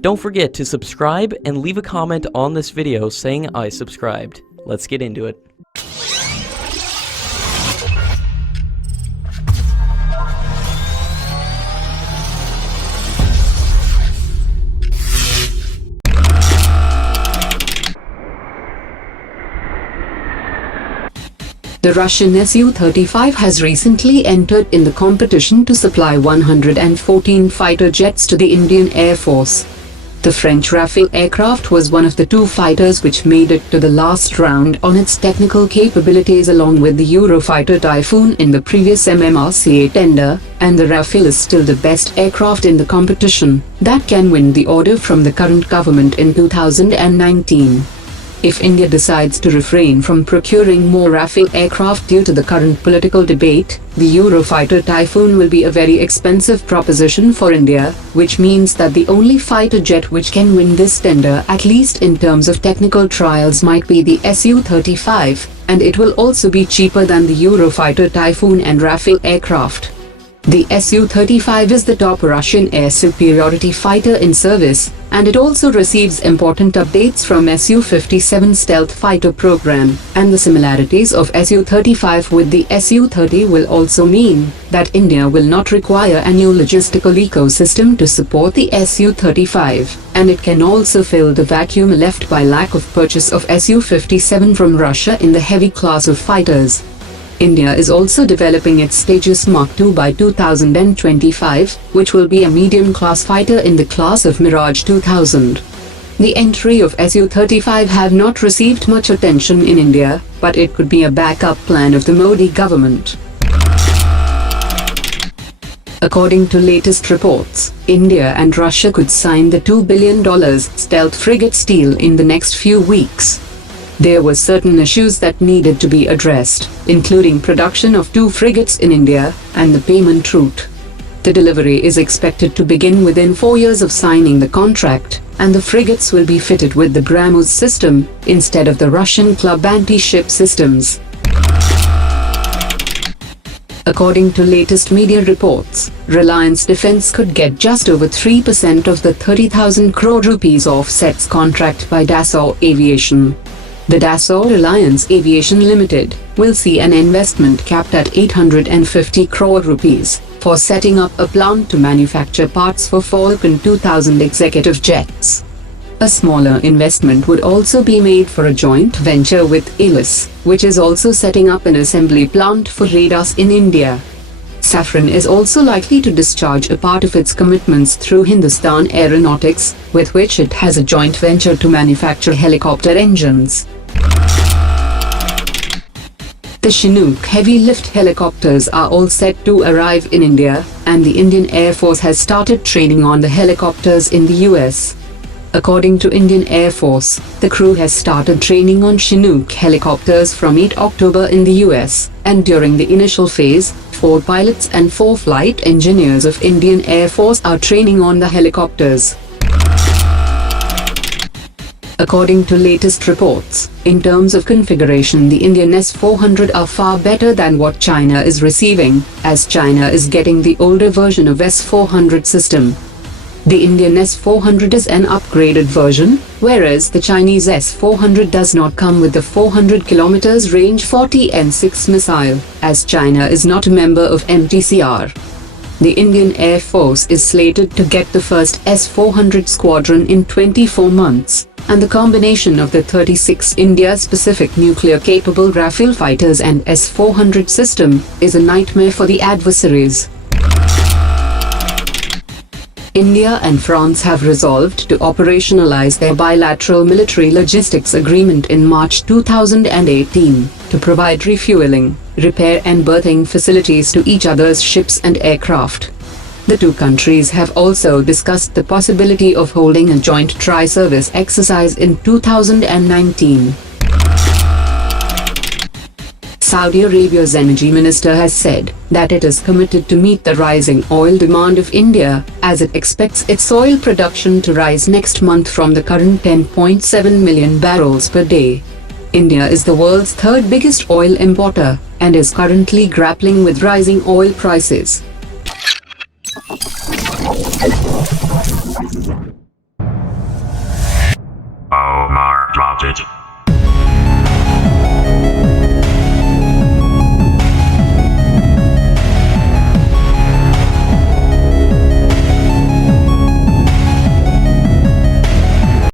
Don't forget to subscribe and leave a comment on this video saying I subscribed. Let's get into it. The Russian Su-35 has recently entered in the competition to supply 114 fighter jets to the Indian Air Force. The French Rafale aircraft was one of the two fighters which made it to the last round on its technical capabilities along with the Eurofighter Typhoon in the previous MMRCA tender, and the Rafale is still the best aircraft in the competition that can win the order from the current government in 2019. If India decides to refrain from procuring more Rafale aircraft due to the current political debate, the Eurofighter Typhoon will be a very expensive proposition for India, which means that the only fighter jet which can win this tender, at least in terms of technical trials, might be the Su-35, and it will also be cheaper than the Eurofighter Typhoon and Rafale aircraft. The Su-35 is the top Russian air superiority fighter in service, and it also receives important updates from Su-57 stealth fighter program, and the similarities of Su-35 with the Su-30 will also mean that India will not require a new logistical ecosystem to support the Su-35, and it can also fill the vacuum left by lack of purchase of Su-57 from Russia in the heavy class of fighters. India is also developing its Tejas Mark II by 2025, which will be a medium-class fighter in the class of Mirage 2000. The entry of Su-35 have not received much attention in India, but it could be a backup plan of the Modi government. According to latest reports, India and Russia could sign the $2 billion stealth frigate deal in the next few weeks. There were certain issues that needed to be addressed, including production of 2 frigates in India and the payment route. The delivery is expected to begin within 4 years of signing the contract, and the frigates will be fitted with the BrahMos system instead of the Russian Club anti-ship systems. According to latest media reports, Reliance Defence could get just over 3% of the 30,000 crore rupees offsets contract by Dassault Aviation. The Dassault Reliance Aviation Limited will see an investment capped at 850 crore rupees for setting up a plant to manufacture parts for Falcon 2000 executive jets. A smaller investment would also be made for a joint venture with ALIS, which is also setting up an assembly plant for radars in India. Safran is also likely to discharge a part of its commitments through Hindustan Aeronautics, with which it has a joint venture to manufacture helicopter engines. The Chinook heavy lift helicopters are all set to arrive in India, and the Indian Air Force has started training on the helicopters in the US. According to Indian Air Force, the crew has started training on Chinook helicopters from 8 October in the US, and during the initial phase, 4 pilots and 4 flight engineers of Indian Air Force are training on the helicopters. According to latest reports, in terms of configuration, the Indian S-400 are far better than what China is receiving, as China is getting the older version of S-400 system. The Indian S-400 is an upgraded version, whereas the Chinese S-400 does not come with the 400 km range 40M6 missile, as China is not a member of MTCR. The Indian Air Force is slated to get the first S-400 squadron in 24 months, and the combination of the 36 India-specific nuclear-capable Rafale fighters and S-400 system is a nightmare for the adversaries. India and France have resolved to operationalize their bilateral military logistics agreement in March 2018 to provide refueling, repair and berthing facilities to each other's ships and aircraft. The two countries have also discussed the possibility of holding a joint tri-service exercise in 2019. Saudi Arabia's energy minister has said that it is committed to meet the rising oil demand of India, as it expects its oil production to rise next month from the current 10.7 million barrels per day. India is the world's third biggest oil importer and is currently grappling with rising oil prices.